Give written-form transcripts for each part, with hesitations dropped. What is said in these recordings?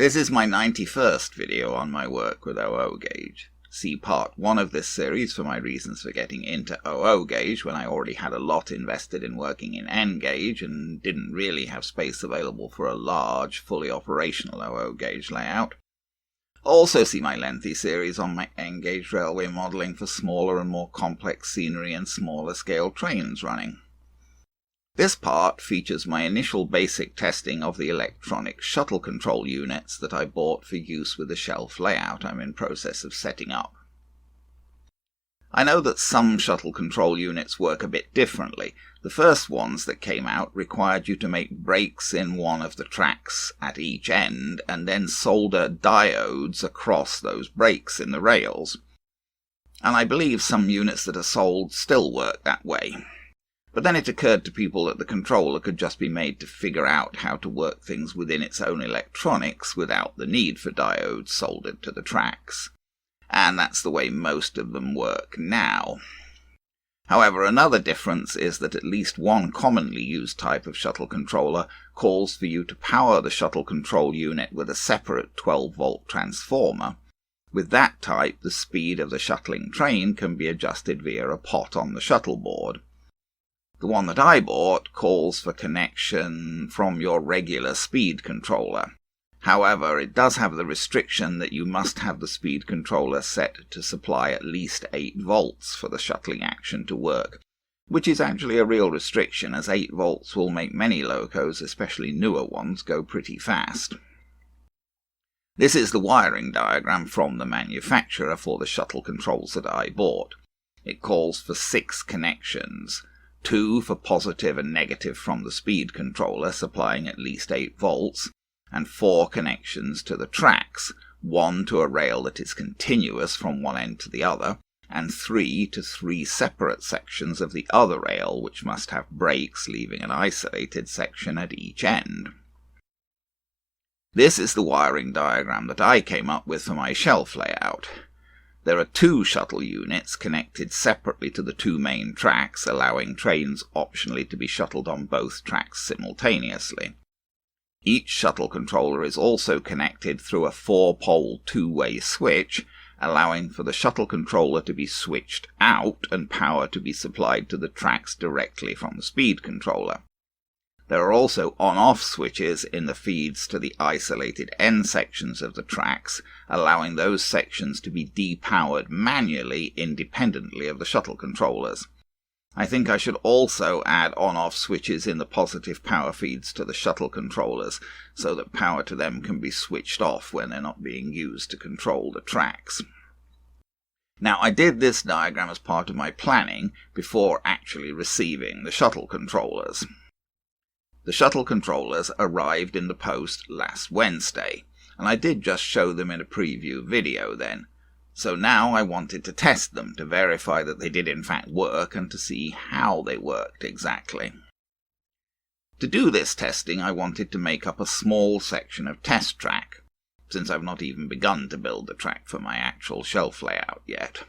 This is my 91st video on my work with OO gauge. See part 1 of this series for my reasons for getting into OO gauge when I already had a lot invested in working in N gauge and didn't really have space available for a large, fully operational OO gauge layout. Also see my lengthy series on my N gauge railway modelling for smaller and more complex scenery and smaller scale trains running. This part features my initial basic testing of the electronic shuttle control units that I bought for use with the shelf layout I'm in process of setting up. I know that some shuttle control units work a bit differently. The first ones that came out required you to make breaks in one of the tracks at each end and then solder diodes across those breaks in the rails. And I believe some units that are sold still work that way. But then it occurred to people that the controller could just be made to figure out how to work things within its own electronics without the need for diodes soldered to the tracks. And that's the way most of them work now. However, another difference is that at least one commonly used type of shuttle controller calls for you to power the shuttle control unit with a separate 12-volt transformer. With that type, the speed of the shuttling train can be adjusted via a pot on the shuttle board. The one that I bought calls for connection from your regular speed controller. However, it does have the restriction that you must have the speed controller set to supply at least 8 volts for the shuttling action to work, which is actually a real restriction, as 8 volts will make many locos, especially newer ones, go pretty fast. This is the wiring diagram from the manufacturer for the shuttle controls that I bought. It calls for 6 connections. 2 for positive and negative from the speed controller, supplying at least 8 volts, and 4 connections to the tracks, 1 to a rail that is continuous from one end to the other, and 3 to 3 separate sections of the other rail, which must have breaks, leaving an isolated section at each end. This is the wiring diagram that I came up with for my shelf layout. There are 2 shuttle units connected separately to the 2 main tracks, allowing trains optionally to be shuttled on both tracks simultaneously. Each shuttle controller is also connected through a 4-pole 2-way switch, allowing for the shuttle controller to be switched out and power to be supplied to the tracks directly from the speed controller. There are also on-off switches in the feeds to the isolated end sections of the tracks, allowing those sections to be depowered manually independently of the shuttle controllers. I think I should also add on-off switches in the positive power feeds to the shuttle controllers, so that power to them can be switched off when they're not being used to control the tracks. Now, I did this diagram as part of my planning before actually receiving the shuttle controllers. The shuttle controllers arrived in the post last Wednesday, and I did just show them in a preview video then. So now I wanted to test them to verify that they did in fact work and to see how they worked exactly. To do this testing, I wanted to make up a small section of test track, since I've not even begun to build the track for my actual shelf layout yet.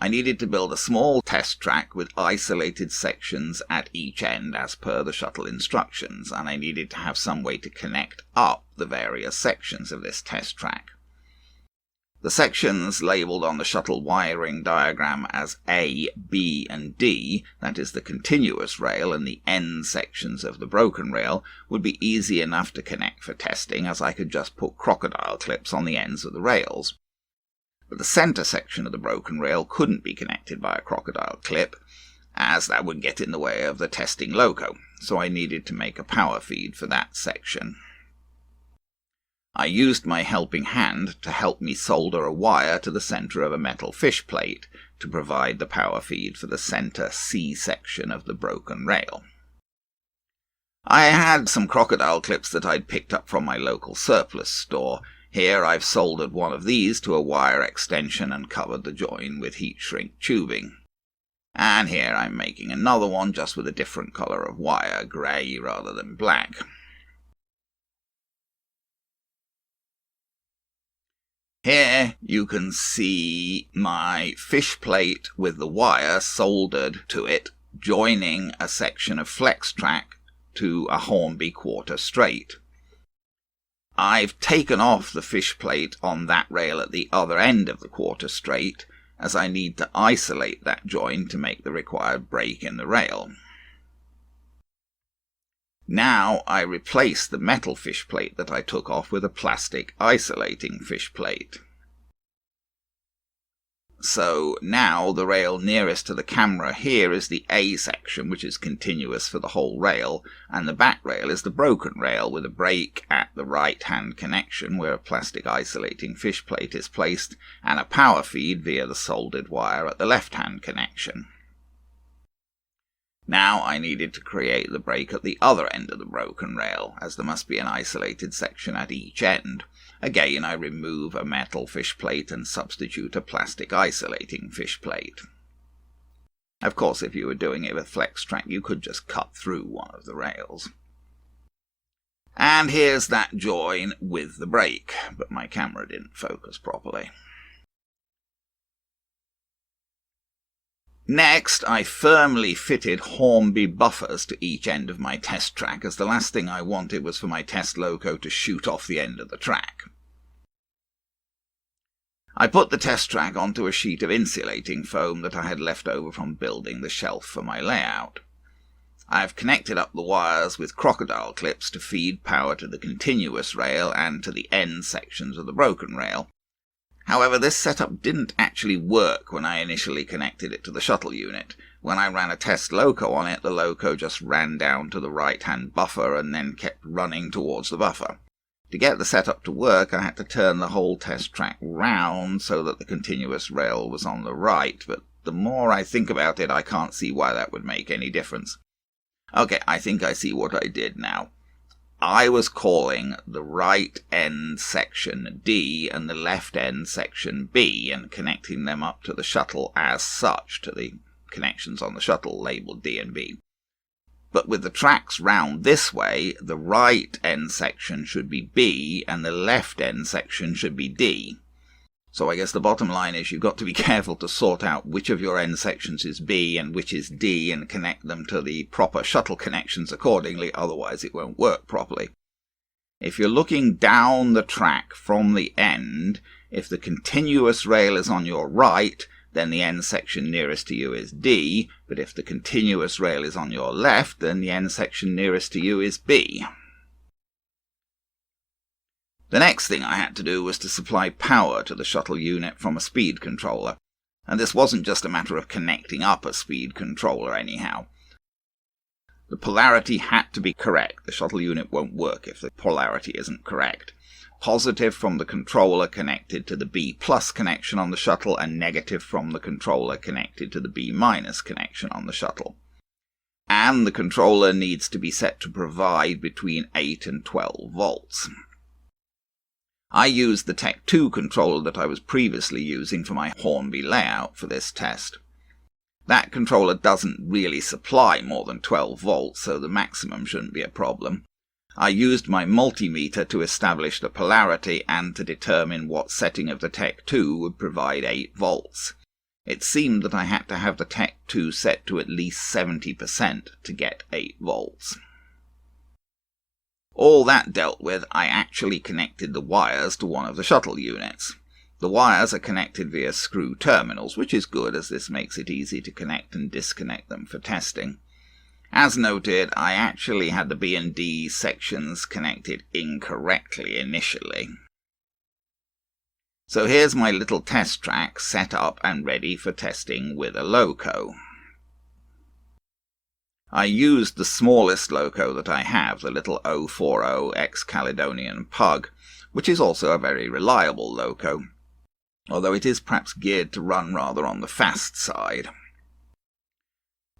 I needed to build a small test track with isolated sections at each end as per the shuttle instructions, and I needed to have some way to connect up the various sections of this test track. The sections labelled on the shuttle wiring diagram as A, B and D, that is the continuous rail and the end sections of the broken rail, would be easy enough to connect for testing, as I could just put crocodile clips on the ends of the rails. But the centre section of the broken rail couldn't be connected by a crocodile clip, as that would get in the way of the testing loco, so I needed to make a power feed for that section. I used my helping hand to help me solder a wire to the centre of a metal fish plate to provide the power feed for the centre C section of the broken rail. I had some crocodile clips that I'd picked up from my local surplus store. Here I've soldered one of these to a wire extension and covered the join with heat shrink tubing. And here I'm making another one just with a different colour of wire, grey rather than black. Here you can see my fish plate with the wire soldered to it, joining a section of flex track to a Hornby quarter straight. I've taken off the fish plate on that rail at the other end of the quarter straight, as I need to isolate that joint to make the required break in the rail. Now I replace the metal fish plate that I took off with a plastic isolating fish plate. So now the rail nearest to the camera here is the A section, which is continuous for the whole rail, and the back rail is the broken rail with a break at the right-hand connection where a plastic isolating fish plate is placed, and a power feed via the soldered wire at the left-hand connection. Now I needed to create the break at the other end of the broken rail, as there must be an isolated section at each end. Again, I remove a metal fish plate and substitute a plastic isolating fish plate. Of course, if you were doing it with flex track, you could just cut through one of the rails. And here's that join with the break, but my camera didn't focus properly. Next, I firmly fitted Hornby buffers to each end of my test track, as the last thing I wanted was for my test loco to shoot off the end of the track. I put the test track onto a sheet of insulating foam that I had left over from building the shelf for my layout. I have connected up the wires with crocodile clips to feed power to the continuous rail and to the end sections of the broken rail. However, this setup didn't actually work when I initially connected it to the shuttle unit. When I ran a test loco on it, the loco just ran down to the right-hand buffer and then kept running towards the buffer. To get the setup to work, I had to turn the whole test track round so that the continuous rail was on the right, but the more I think about it, I can't see why that would make any difference. Okay, I think I see what I did now. I was calling the right end section D and the left end section B and connecting them up to the shuttle as such, to the connections on the shuttle labelled D and B. But with the tracks round this way, the right end section should be B and the left end section should be D. So I guess the bottom line is you've got to be careful to sort out which of your end sections is B and which is D and connect them to the proper shuttle connections accordingly, otherwise it won't work properly. If you're looking down the track from the end, if the continuous rail is on your right, then the end section nearest to you is D, but if the continuous rail is on your left, then the end section nearest to you is B. The next thing I had to do was to supply power to the shuttle unit from a speed controller, and this wasn't just a matter of connecting up a speed controller anyhow. The polarity had to be correct. The shuttle unit won't work if the polarity isn't correct. Positive from the controller connected to the B+ connection on the shuttle, and negative from the controller connected to the B- connection on the shuttle. And the controller needs to be set to provide between 8 and 12 volts. I used the Tech 2 controller that I was previously using for my Hornby layout for this test. That controller doesn't really supply more than 12 volts, so the maximum shouldn't be a problem. I used my multimeter to establish the polarity and to determine what setting of the Tech 2 would provide 8 volts. It seemed that I had to have the Tech 2 set to at least 70% to get 8 volts. All that dealt with, I actually connected the wires to one of the shuttle units. The wires are connected via screw terminals, which is good as this makes it easy to connect and disconnect them for testing. As noted, I actually had the B and D sections connected incorrectly initially. So here's my little test track set up and ready for testing with a loco. I used the smallest loco that I have, the little 040 ex-Caledonian Pug, which is also a very reliable loco, although it is perhaps geared to run rather on the fast side.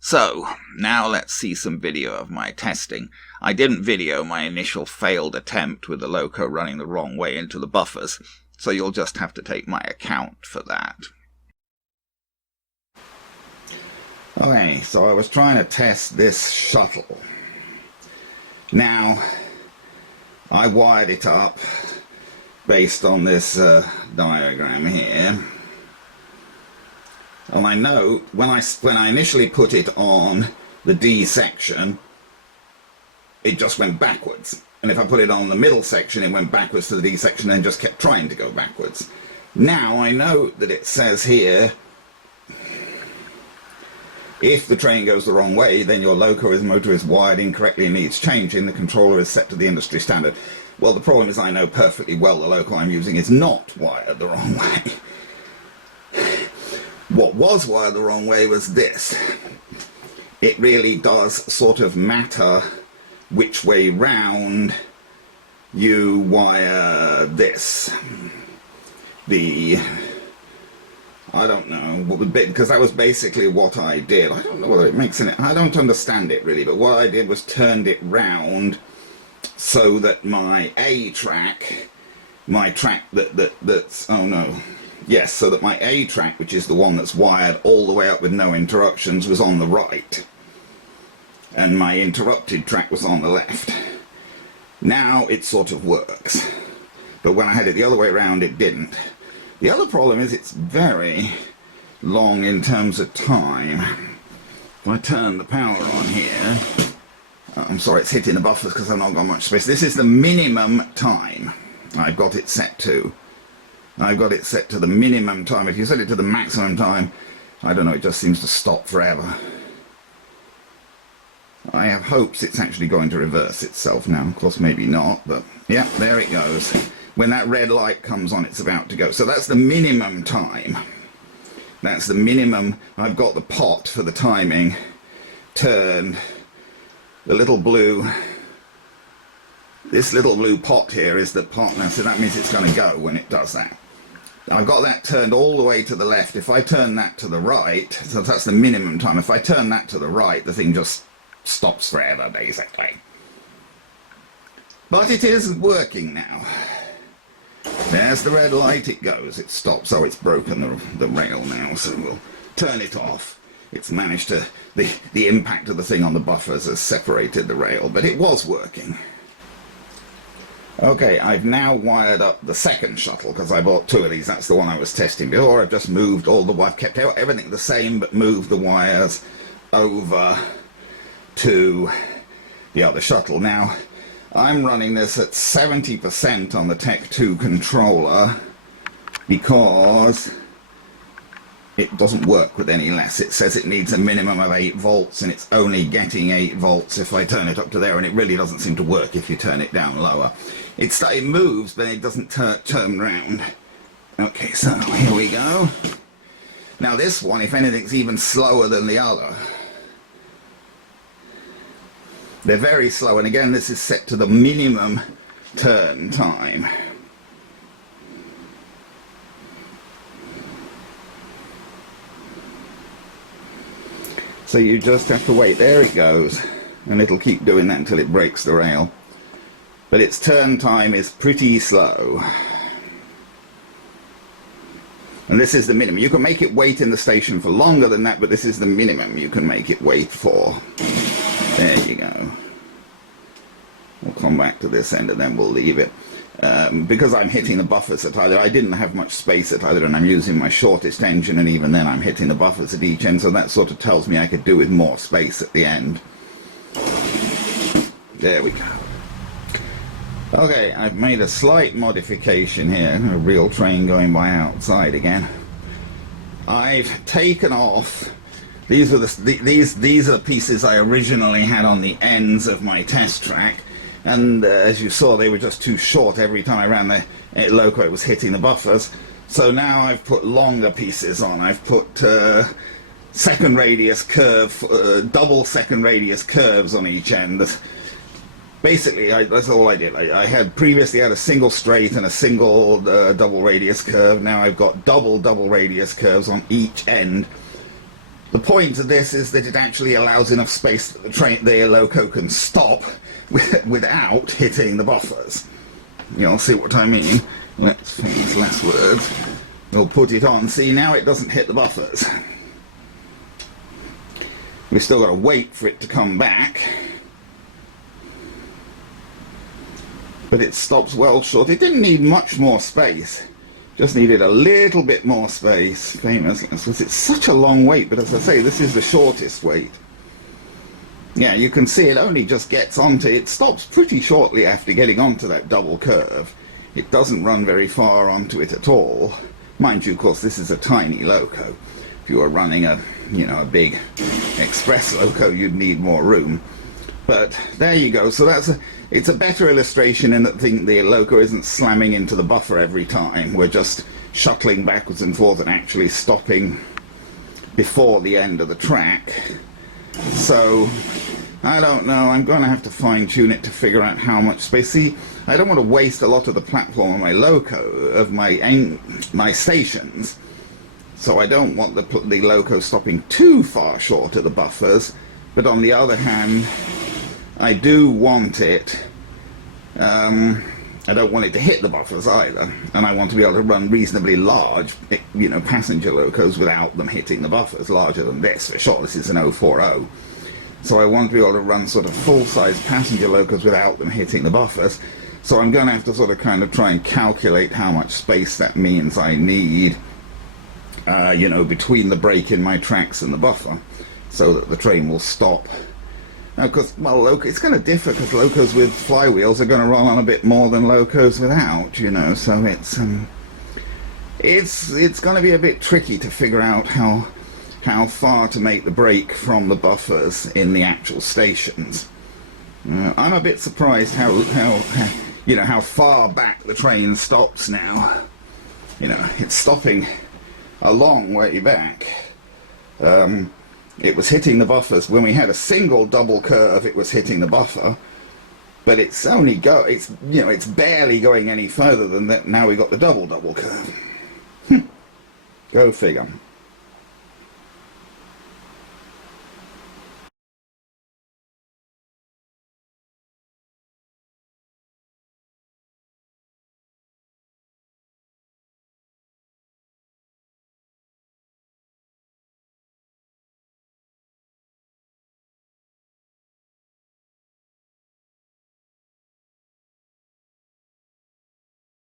So, now let's see some video of my testing. I didn't video my initial failed attempt with the loco running the wrong way into the buffers, so you'll just have to take my account for that. Okay, so I was trying to test this shuttle. Now, I wired it up based on this diagram here. And I know when I initially put it on the D section, it just went backwards. And if I put it on the middle section, it went backwards to the D section and just kept trying to go backwards. Now I know that it says here, if the train goes the wrong way, then your loco's motor is wired incorrectly and needs changing. The controller is set to the industry standard. Well, the problem is I know perfectly well the loco I'm using is not wired the wrong way. What was wired the wrong way was this. It really does sort of matter which way round you wire this. I don't know, because that was basically what I did. I don't know whether it makes any, I don't understand it really, but what I did was turned it round so that my A track, my track that's, oh no, yes, so that my A track, which is the one that's wired all the way up with no interruptions, was on the right. And my interrupted track was on the left. Now it sort of works. But when I had it the other way around, it didn't. The other problem is it's very long in terms of time. If I turn the power on here, I'm sorry, it's hitting the buffers because I've not got much space. This is the minimum time I've got it set to. I've got it set to the minimum time. If you set it to the maximum time, I don't know, it just seems to stop forever. I have hopes it's actually going to reverse itself now. Of course, maybe not, but yeah, there it goes. When that red light comes on, it's about to go. So that's the minimum time. That's the minimum. I've got the pot for the timing turned. The little blue, this little blue pot here is the pot now, so that means it's going to go when it does that. I've got that turned all the way to the left. If I turn that to the right, so that's the minimum time. If I turn that to the right, the thing just stops forever, basically. But it is working now. There's the red light, it goes, it stops. Oh, it's broken the rail now, so we'll turn it off. It's managed to, the impact of the thing on the buffers has separated the rail, but it was working. Okay, I've now wired up the second shuttle, because I bought two of these. That's the one I was testing before. I've just moved I've kept everything the same, but moved the wires over to the other shuttle. Now, I'm running this at 70% on the Tech 2 controller because it doesn't work with any less. It says it needs a minimum of 8 volts and it's only getting 8 volts if I turn it up to there, and it really doesn't seem to work if you turn it down lower. It moves, but it doesn't turn round. Okay, so here we go. Now this one, if anything's even slower than the other. They're very slow, and again this is set to the minimum turn time. So you just have to wait. There it goes, and it'll keep doing that until it breaks the rail. But its turn time is pretty slow. And this is the minimum. You can make it wait in the station for longer than that, but this is the minimum you can make it wait for. There you go. We'll come back to this end and then we'll leave it. Because I'm hitting the buffers at either, I didn't have much space at either, and I'm using my shortest engine, and even then I'm hitting the buffers at each end, so that sort of tells me I could do with more space at the end. There we go. Okay, I've made a slight modification here. A real train going by outside again. I've taken off. These are the pieces I originally had on the ends of my test track, and as you saw, they were just too short. Every time I ran the loco, it was hitting the buffers. So now I've put longer pieces on. I've put second radius curve, double second radius curves on each end. Basically, that's all I did. I had previously had a single straight and a single double radius curve. Now I've got double radius curves on each end. The point of this is that it actually allows enough space that the loco can stop without hitting the buffers. You'll see what I mean. Let's use less words. We'll put it on. See, now it doesn't hit the buffers. We've still got to wait for it to come back. But it stops well short. It didn't need much more space. Just needed a little bit more space. Famous, because it's such a long wait, but as I say, this is the shortest wait. Yeah, you can see it only just gets onto, it stops pretty shortly after getting onto that double curve. It doesn't run very far onto it at all. Mind you, of course, this is a tiny loco. If you were running a big express loco, you'd need more room. But there you go. So it's a better illustration in that the loco isn't slamming into the buffer every time. We're just shuttling backwards and forth and actually stopping before the end of the track. So I don't know. I'm going to have to fine-tune it to figure out how much space. See, I don't want to waste a lot of the platform on my loco, of my stations. So I don't want the loco stopping too far short of the buffers. But on the other hand, I do want it. I don't want it to hit the buffers either, and I want to be able to run reasonably large, passenger locos without them hitting the buffers, larger than this for sure. This is an 040. So I want to be able to run sort of full-size passenger locos without them hitting the buffers. So I'm going to have to sort of kind of try and calculate how much space that means I need, between the break in my tracks and the buffer, so that the train will stop. Now, because, well, it's going to differ, because locos with flywheels are going to run on a bit more than locos without, so it's going to be a bit tricky to figure out how far to make the break from the buffers in the actual stations. I'm a bit surprised how far back the train stops now. It's stopping a long way back. It was hitting the buffers when we had a single double curve. It was hitting the buffer, but it's barely going any further than that. Now we got the double curve. Go figure.